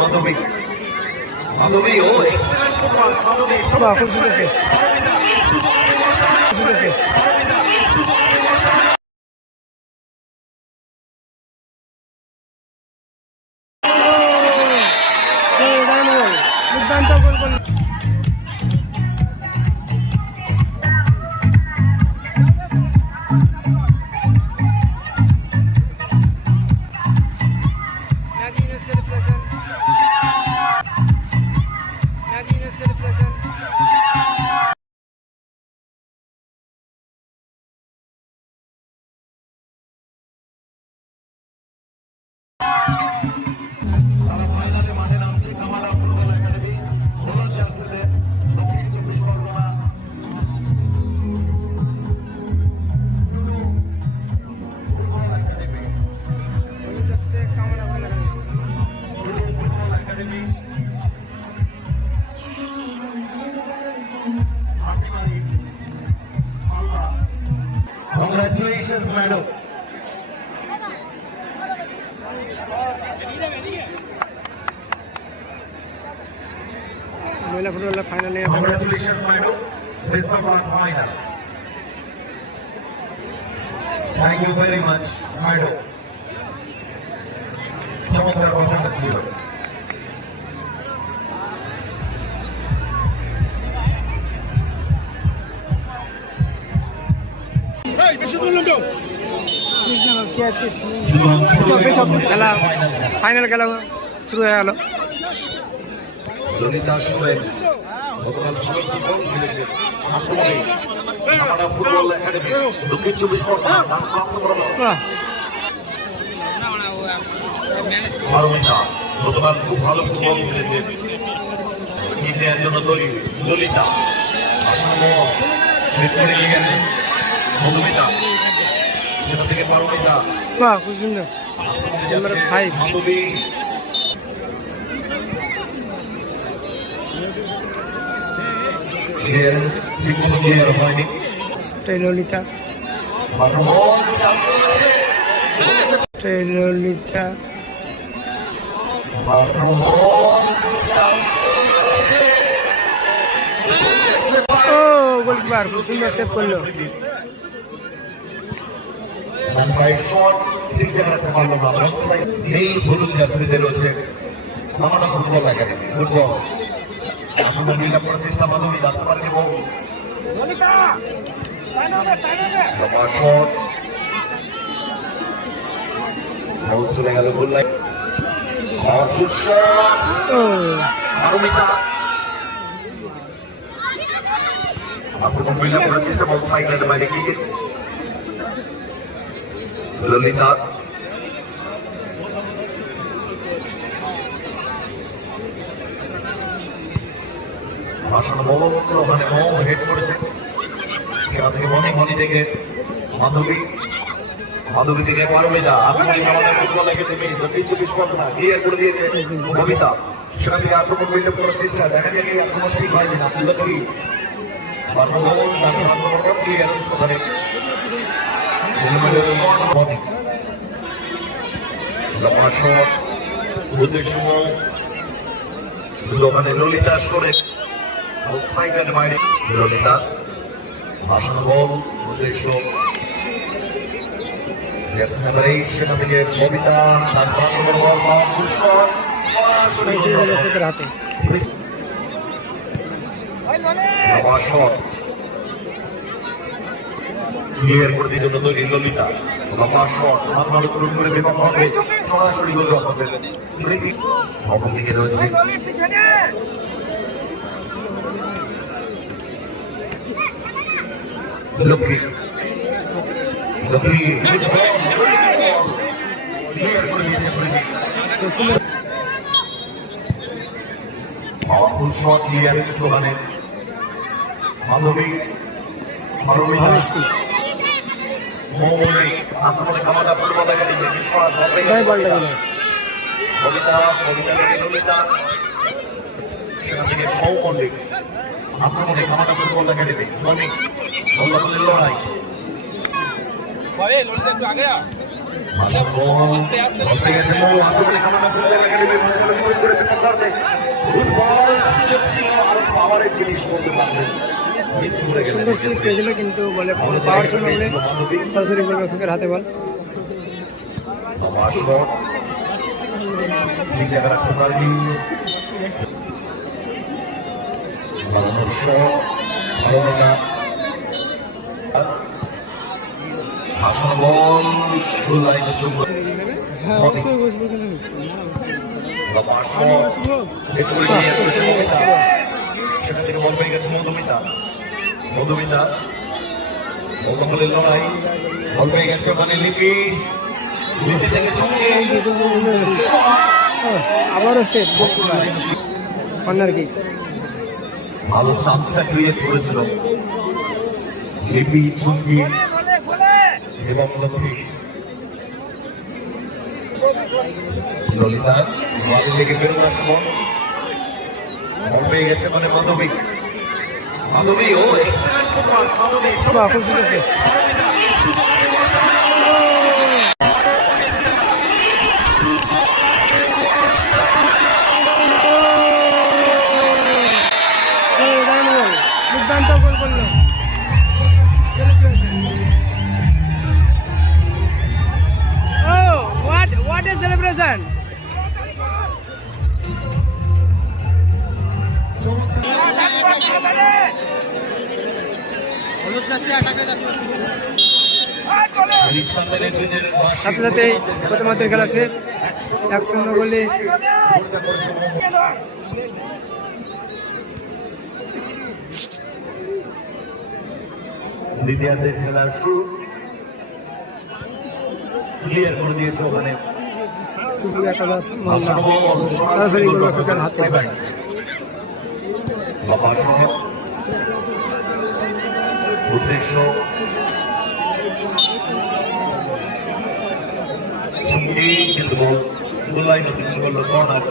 মাধবী। মাধবী ও excellent football মাধবী বাহ, খুব This is our final. Thank you very much, Manu. চমৎকার performance ছিল খেলা ফাইনাল খেলা শুরু হয়ে গেল ললিতা গতকাল ভালো ফুটবল খেলেছে আক্রমণে আমরা ফুটবল একাডেমি দক্ষিণ চব্বিশ পরগনা প্রাপ্ত পারমিতা গতকাল খুব ভালো ফুটবল খেলেছে। ইন্ডিয়ার জন্য তৈরি ললিতা আসাম মধুমিতা সেটা থেকে পারমিতা বাহ খুব সুন্দর। মাধবী ললিতা। ললিতা। ও গোলকিপার সুন্দর সেভ করল। এই হলুদ জার্সিতে রয়েছে। আমাটা ফুটবল একাডেমি গুড জব আপনাদের করার চেষ্টা মাধবী রাখতে পারেন এবং চলে গেল গোল লাইন। Powerful shot. ও আরমিতা আপনাদের মিলা করার চেষ্টা বল সাইকেলের বাইরে গিয়ে ললিতা। ভাষণ বলন ওখানে মোম হেড করেছে সেখান থেকে মনে মনি থেকে মাধবী মাধবী থেকে পারমিতা, আপনি আমাদের ফুটবল একাডেমি চব্বিশ পরগনা ক্লিয়ার করে দিয়েছে কবিতা। সেখান থেকে আক্রমণ বিল্ড করার চেষ্টা দেখা যায় এই আক্রমণ ঠিক হয় লম্বা শট, উদ্দেশ্য দোকানে ললিতা সরে আউটসাইডের বাইরে ললিতা ভাষণ বল উদ্দেশ্য থেকে কবিতা ক্লিয়ার করে দিয়ে জন্য তৈরি ললিতা লম্বা শট মাথার উপর করে হবে। সরাসরি গোল রক্ষকের অপরদিকে রয়েছে। Lakshmi. Lakshmi. Powerful shot clearance ওখানে মাধবী মাধবী ভালো স্কিল। মৌমনি আক্রমণে কামাটা ফুটবল একাডেমি বিশ্বনাথ ভাই বলটা গেল কবিতা কবিতা থেকে সেখান থেকে মৌমল্লিক আক্রমণে বল সুন্দর সুযোগ পেয়েছিল কিন্তু বলে পাওয়ার বলে সরাসরি গোলরক্ষকের হাতে বল। শট সেখান থেকে বল পেয়ে গেছে মধুমিতা। মধুমিতা মধুমলের লড়াই বল পেয়ে গেছে মানে লিপি। লিপি থেকে চমকে আবারও সেট কর্নার কিক ভালো চান্সটা ক্রিয়েট করেছিল। লিপি সংগীত এবং লক্ষ্মী। ললিতা বলে থেকে বল বল পেয়ে গেছে মানে মাধবী মাধবী ও এক্সেলেন্ট ফুটবল মাধবী। বাহ, সাথে সাথে প্রথমার্ধের খেলা শেষ। এক শূন্য গোলে। মোহাম্মদ। দ্বিতীয়ার্ধের শুরু। ক্লিয়ার করে দিয়েছে ওখানে। সরাসরি গোলরক্ষকের হাতে। বল। বাবার সহ উদ্দেশ্য চুমকি কিন্তু বল গোলায় নতুন করল কর্নার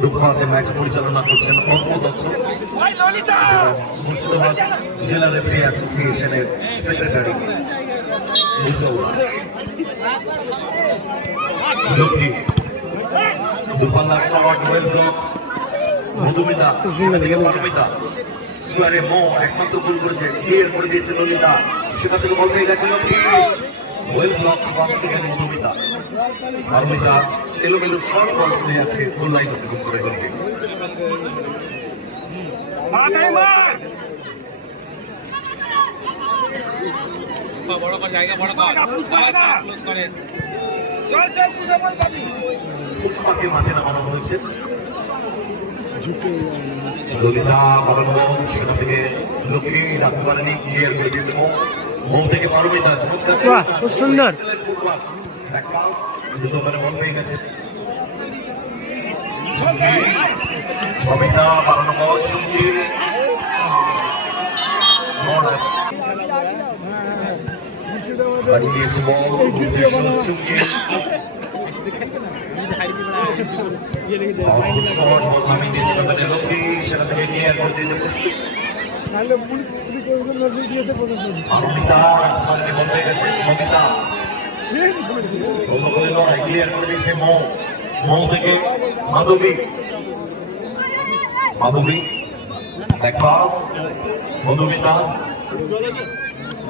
দুপুরাতে ম্যাচ পরিচালনা করছেন অর্প দত্ত মুর্শিদাবাদ জেলা রেফারি অ্যাসোসিয়েশনের সেক্রেটারি দুপাল্লা শট ওয়েল ব্লক মধুমিতা স্কোয়ারে মো একমাত্র গোল করেছে। ক্লিয়ার করে দিয়েছে ললিতা সেখান থেকে বল পেয়ে গেছে ওয়েল ব্লক ওয়ান সেকেন্ড এলোমেলো শর্ট বল চলে যাচ্ছে গোল লাইন অতিক্রম করে গেলে। বড় কর জায়গা বড় কর পুষ্পাকে মাঠে নামানো হয়েছে। ললিতা সেখান থেকে লক্ষ্মী থেকে পারমিতা চমৎকার বাহ, খুব সুন্দর। দুটো মানে পেয়ে গেছে। বাড়িয়ে দিয়েছে বল মাধবী মাধবী এক পাস মধুমিতা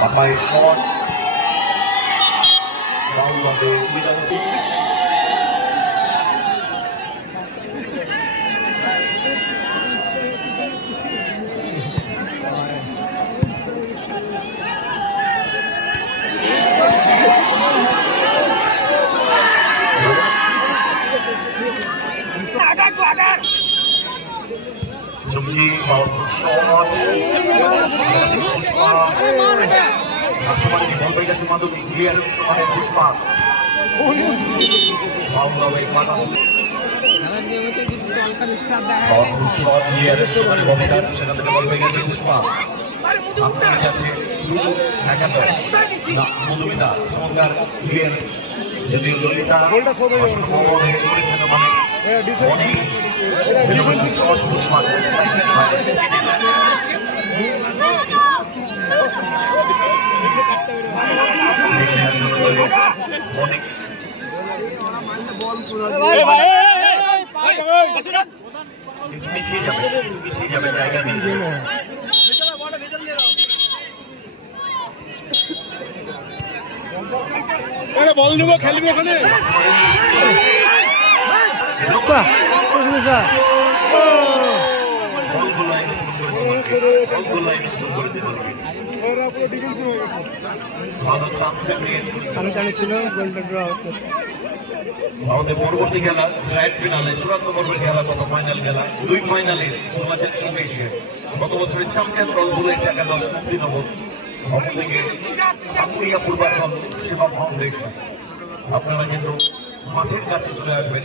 বাপাই শট বাউলাতে চুমকি বাউল শট পুষ্পা গেছে মাধবী ক্লিয়ারেন্স মানে পুষ্পা ফাউল হবে মাথা ক্লিয়ারেন্স মানে ববিদার সেখান থেকে বল গেছে পুষ্পা সামনে যাচ্ছে একাত্তর না মধুমিতা চমৎকার যদিও ললিতা করেছেন মানে পিছিয়ে যাবে পিছিয়ে যাবে জায়গা দিচ্ছে বল দেবো খেলবি ওখানে? বাহ প্রশংসা আমি জানিছিল গোলটা ড্র আউট করতে। আমাদের পরবর্তী খেলা গ্র্যান্ড ফিনালে চূড়ান্ত পর্বের খেলা কত ফাইনাল খেলা দুই ফাইনালিস্ট দু হাজার চব্বিশে। গত বছরের চ্যাম্পিয়ন দলগুলো টাকা দশ মুক্তি নগর অপরদিকে আকুরিয়া পূর্বাচল সেবা ফাউন্ডেশন। আপনারা কিন্তু মাঠের কাছে চলে আসবেন।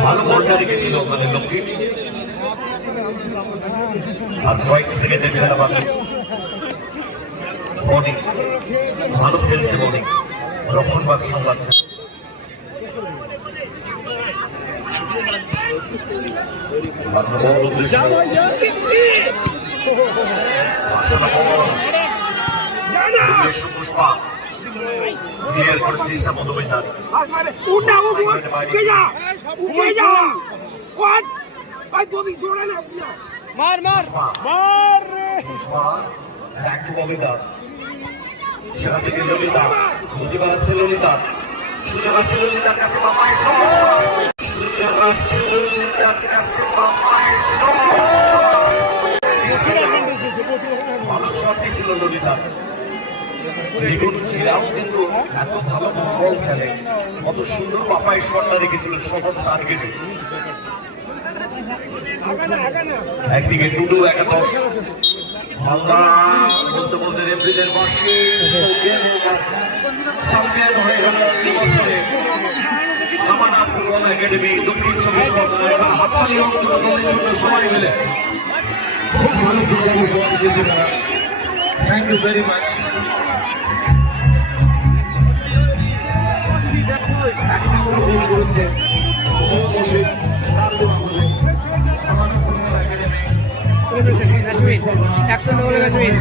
ভালো বলটা রেখেছিল মানে লক্ষ্মী আর কয়েক সেকেন্ডে খেলা বাকি বনি ভালো খেলছে বনি রক্ষণ বাদ সামলাচ্ছে মাত্র বল পুষ্পা ক্লিয়ার করার মধুমিতার ববি মার মার মার পুষ্পা ব্যাক টু থেকে ললিতা বুঝতে পারছে ললিতা সুযোগ আছে কাছে সমস্যা সুযোগ আছে কাছে বাপায় শটই ছিল ললিতা দেখুন কিন্তু এত ভালো বল খেলে, কত সুন্দর বাপায় শটটা রেখেছিল সহজ টার্গেটে একদিকে টুডু একাদশ, মালদা বলতে বলতে রেফ্রিদের বর্ষে চ্যাম্পিয়ন হয়ে গেল এই বছরে। আমানা ফুটবল একাডেমি দক্ষিণ চব্বিশ পরগনা দলের জন্য সবাই মিলে খুব ভালো খেলে থ্যাংক ইউ ভেরি মাচ এক নম্বর গোল করেছে মল্লিক তার আমানা ফুটবল একাডেমি ম্যাচউইন একশো বলে ম্যাচউইন